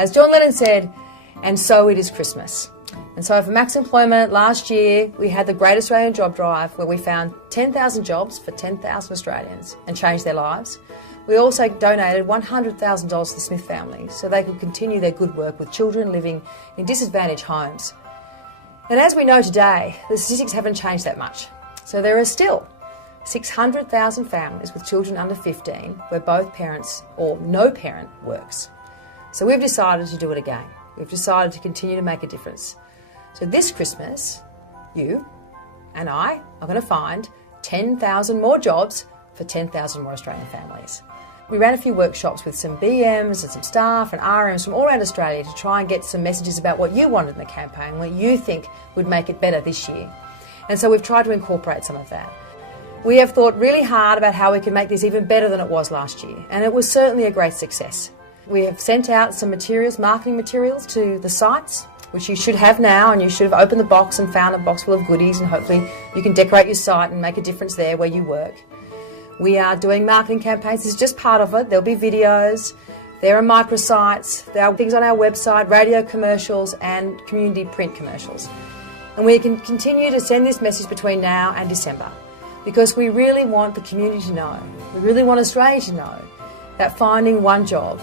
As John Lennon said, and so it is Christmas. And so for Max Employment, last year we had the Great Australian Job Drive where we found 10,000 jobs for 10,000 Australians and changed their lives. We also donated $100,000 to the Smith family so they could continue their good work with children living in disadvantaged homes. And as we know today, the statistics haven't changed that much. So there are still 600,000 families with children under 15 where both parents or no parent works. So we've decided to do it again. We've decided to continue to make a difference. So this Christmas, you and I are going to find 10,000 more jobs for 10,000 more Australian families. We ran a few workshops with some BMs and some staff and RMs from all around Australia to try and get some messages about what you wanted in the campaign, what you think would make it better this year. And so we've tried to incorporate some of that. We have thought really hard about how we can make this even better than it was last year, and it was certainly a great success. We have sent out some materials, marketing materials, to the sites, which you should have now, and you should have opened the box and found a box full of goodies, and hopefully you can decorate your site and make a difference there where you work. We are doing marketing campaigns. This is just part of it. There'll be videos, there are microsites, there are things on our website, radio commercials and community print commercials. And we can continue to send this message between now and December because we really want the community to know, we really want Australia to know that finding one job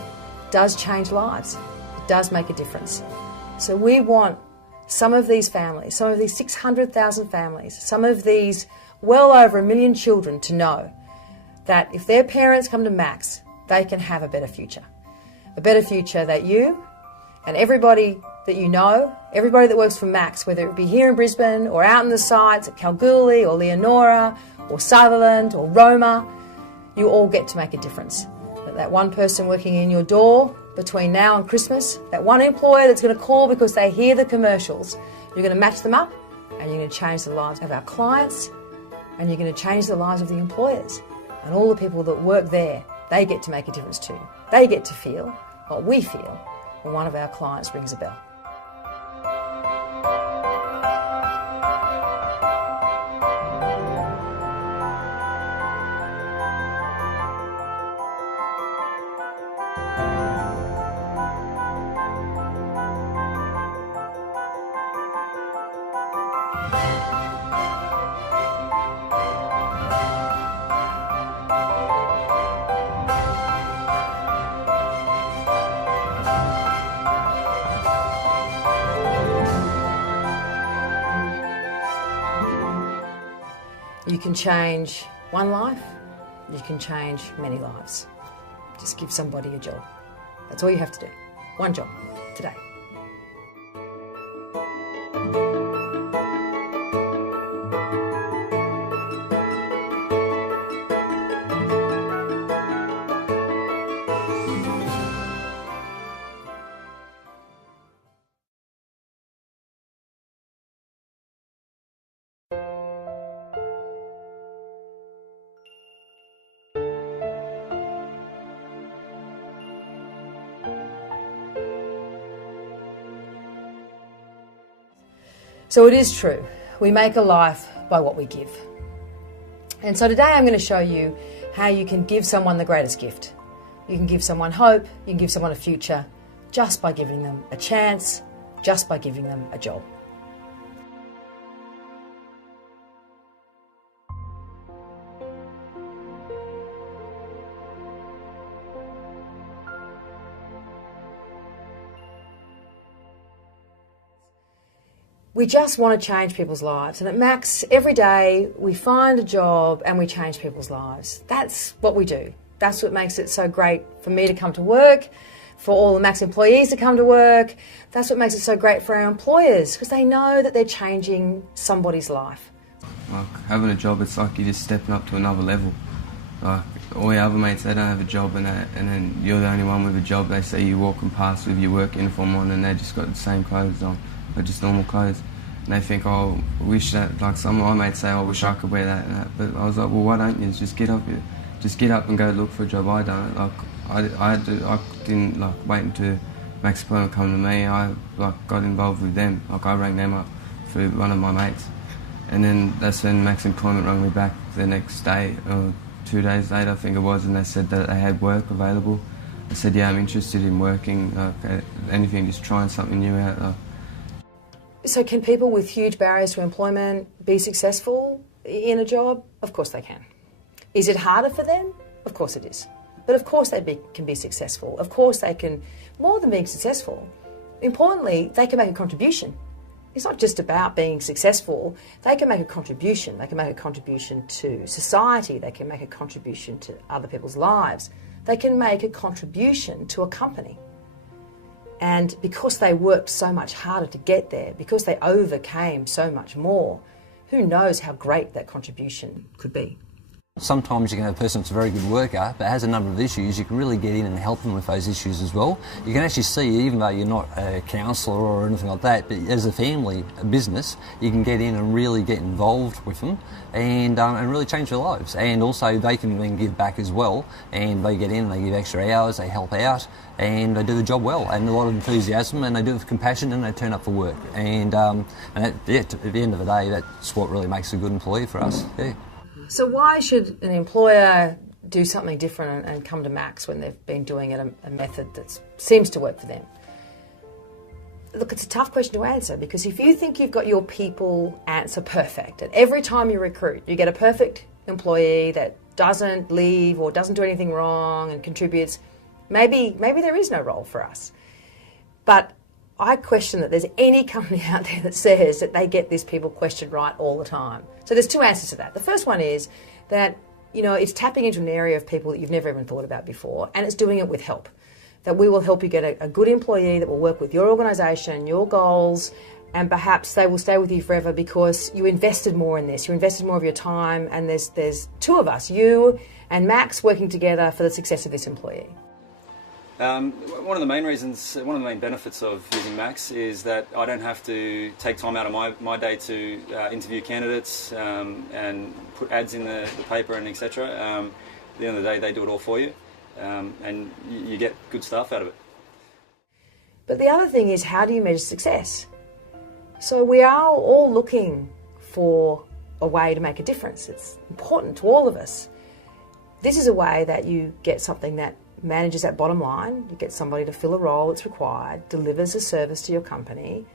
does change lives. It does make a difference. So we want some of these families, some of these 600,000 families, some of these well over 1 million children to know that if their parents come to Max, they can have a better future. A better future that you and everybody that you know, everybody that works for Max, whether it be here in Brisbane or out in the sites at Kalgoorlie or Leonora or Sutherland or Roma, you all get to make a difference. That one person working in your door between now and Christmas, that one employer that's going to call because they hear the commercials, you're going to match them up and you're going to change the lives of our clients and you're going to change the lives of the employers. And all the people that work there, they get to make a difference too. They get to feel what we feel when one of our clients rings a bell. You can change one life, you can change many lives. Just give somebody a job. That's all you have to do. One job, today. So it is true, we make a life by what we give. And so today I'm going to show you how you can give someone the greatest gift. You can give someone hope, you can give someone a future, just by giving them a chance, just by giving them a job. We just want to change people's lives. And at Max, every day we find a job and we change people's lives. That's what we do. That's what makes it so great for me to come to work, for all the Max employees to come to work. That's what makes it so great for our employers, because they know that they're changing somebody's life. Like having a job, it's like you're just stepping up to another level. Like all your other mates, they don't have a job and then you're the only one with a job. They see you walking past with your work uniform on and they just got the same clothes on. But just normal clothes, and they think, oh, wish that, like some of my mates say, I wish I could wear that and that. But I was like, well, why don't you just get up and go look for a job? I don't. Like I didn't like wait until Max Employment come to me. I like got involved with them. Like I rang them up for one of my mates, and then that's when Max Employment rang me back the next day or 2 days later, I think it was, and they said that they had work available. I said, yeah, I'm interested in working, anything, just trying something new out. So can people with huge barriers to employment be successful in a job? Of course they can. Is it harder for them? Of course it is. But of course they can be successful. Of course they can, more than being successful, importantly, they can make a contribution. It's not just about being successful. They can make a contribution. They can make a contribution to society. They can make a contribution to other people's lives. They can make a contribution to a company. And because they worked so much harder to get there, because they overcame so much more, who knows how great that contribution could be. Sometimes you can have a person that's a very good worker but has a number of issues. You can really get in and help them with those issues as well. You can actually see, even though you're not a counsellor or anything like that, but as a family, a business, you can get in and really get involved with them and really change their lives. And also they can then give back as well, and they get in and they give extra hours, they help out, and they do the job well, and a lot of enthusiasm, and they do it with compassion, and they turn up for work. And at the end of the day, that's what really makes a good employee for us. Yeah. So why should an employer do something different and come to Max when they've been doing it a method that seems to work for them? Look, it's a tough question to answer, because if you think you've got your people answer perfect, and every time you recruit you get a perfect employee that doesn't leave or doesn't do anything wrong and contributes, maybe there is no role for us. But I question that there's any company out there that says that they get this people question right all the time. So there's two answers to that. The first one is that, it's tapping into an area of people that you've never even thought about before, and it's doing it with help. That we will help you get a good employee that will work with your organisation, your goals, and perhaps they will stay with you forever because you invested more in this, you invested more of your time, and there's two of us, you and Max, working together for the success of this employee. One of the main benefits of using Max is that I don't have to take time out of my day to interview candidates and put ads in the paper and etc. At the end of the day, they do it all for you, and you get good stuff out of it. But the other thing is, how do you measure success? So we are all looking for a way to make a difference. It's important to all of us. This is a way that you get something that manages that bottom line. You get somebody to fill a role that's required, delivers a service to your company,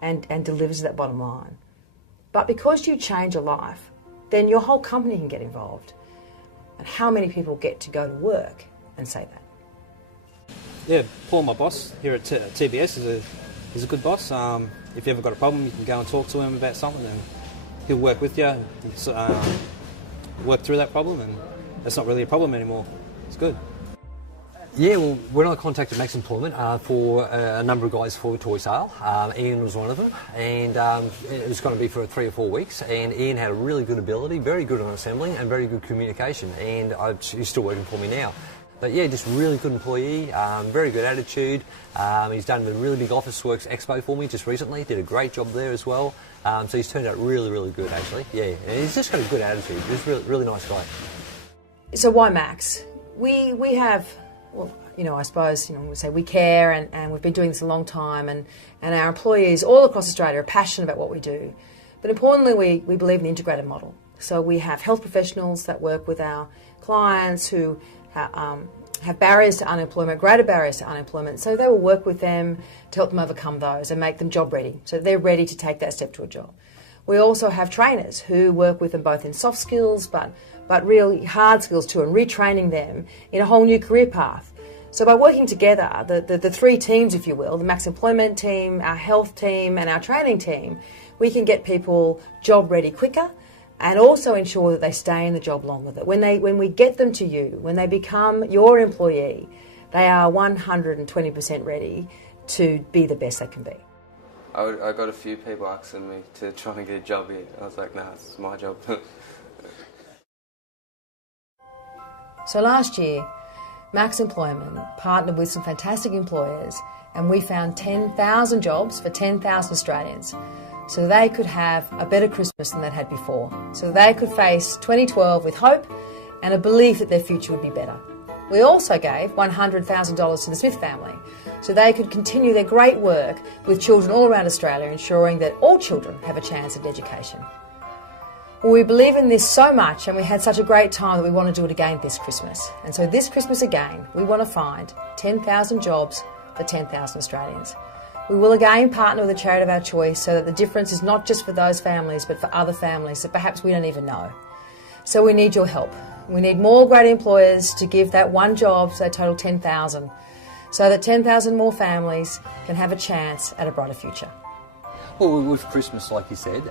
and delivers that bottom line. But because you change a life, then your whole company can get involved. And how many people get to go to work and say that? Yeah, Paul, my boss here at TBS, is a good boss. If you ever got a problem, you can go and talk to him about something, and he'll work with you and work through that problem, and that's not really a problem anymore. It's good. Yeah, well, when I contacted Max Employment for a number of guys for a toy sale, Ian was one of them, and it was going to be for 3 or 4 weeks, and Ian had a really good ability, very good on assembling and very good communication, and he's still working for me now. But yeah, just really good employee, very good attitude. He's done the really big Officeworks Expo for me just recently, did a great job there as well. So he's turned out really, really good actually, yeah. And he's just got a good attitude, he's a really, really nice guy. So why Max? We have, well, I suppose, we say we care, and we've been doing this a long time, and our employees all across Australia are passionate about what we do. But importantly, we believe in the integrated model. So we have health professionals that work with our clients who have barriers to unemployment, greater barriers to unemployment, so they will work with them to help them overcome those and make them job ready, so they're ready to take that step to a job. We also have trainers who work with them both in soft skills but really hard skills too, and retraining them in a whole new career path. So by working together, the three teams, if you will, the Max Employment team, our health team and our training team, we can get people job ready quicker, and also ensure that they stay in the job longer. That when we get them to you, when they become your employee, they are 120% ready to be the best they can be. I got a few people asking me to try and get a job here. I was like, nah, it's my job. So last year, Max Employment partnered with some fantastic employers, and we found 10,000 jobs for 10,000 Australians, so they could have a better Christmas than they'd had before, so they could face 2012 with hope and a belief that their future would be better. We also gave $100,000 to the Smith family, so they could continue their great work with children all around Australia, ensuring that all children have a chance at education. Well, we believe in this so much and we had such a great time that we want to do it again this Christmas. And so this Christmas again, we want to find 10,000 jobs for 10,000 Australians. We will again partner with a charity of our choice so that the difference is not just for those families but for other families that perhaps we don't even know. So we need your help. We need more great employers to give that one job, so total 10,000, so that 10,000 more families can have a chance at a brighter future. Well, with Christmas, like you said,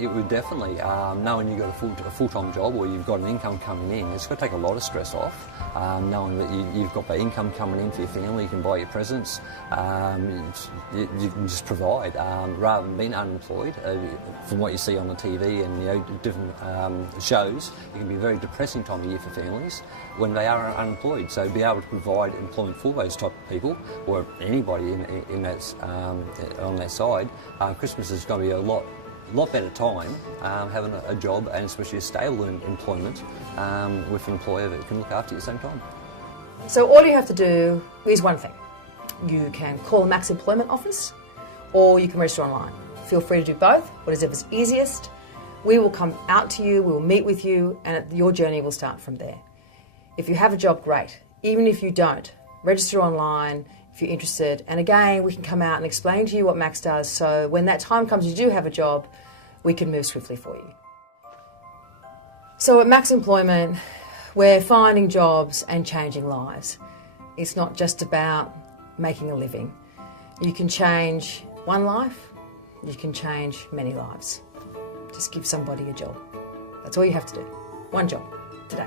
it would definitely, knowing you've got a full-time job or you've got an income coming in, it's going to take a lot of stress off. Knowing that you've got the income coming in for your family, you can buy your presents, you can just provide, rather than being unemployed. From what you see on the TV and different shows, it can be a very depressing time of year for families when they are unemployed. So be able to provide employment for those type of people, or anybody in that on that side, Christmas is going to be a lot better time having a job, and especially a stable employment with an employer that can look after you at the same time. So all you have to do is one thing. You can call the Max Employment Office or you can register online. Feel free to do both, whatever's easiest. We will come out to you, we will meet with you, and your journey will start from there. If you have a job, great. Even if you don't, register online if you're interested. And again, we can come out and explain to you what Max does, so when that time comes you do have a job, we can move swiftly for you. So at Max Employment, we're finding jobs and changing lives. It's not just about making a living. You can change one life, you can change many lives. Just give somebody a job. That's all you have to do. One job today.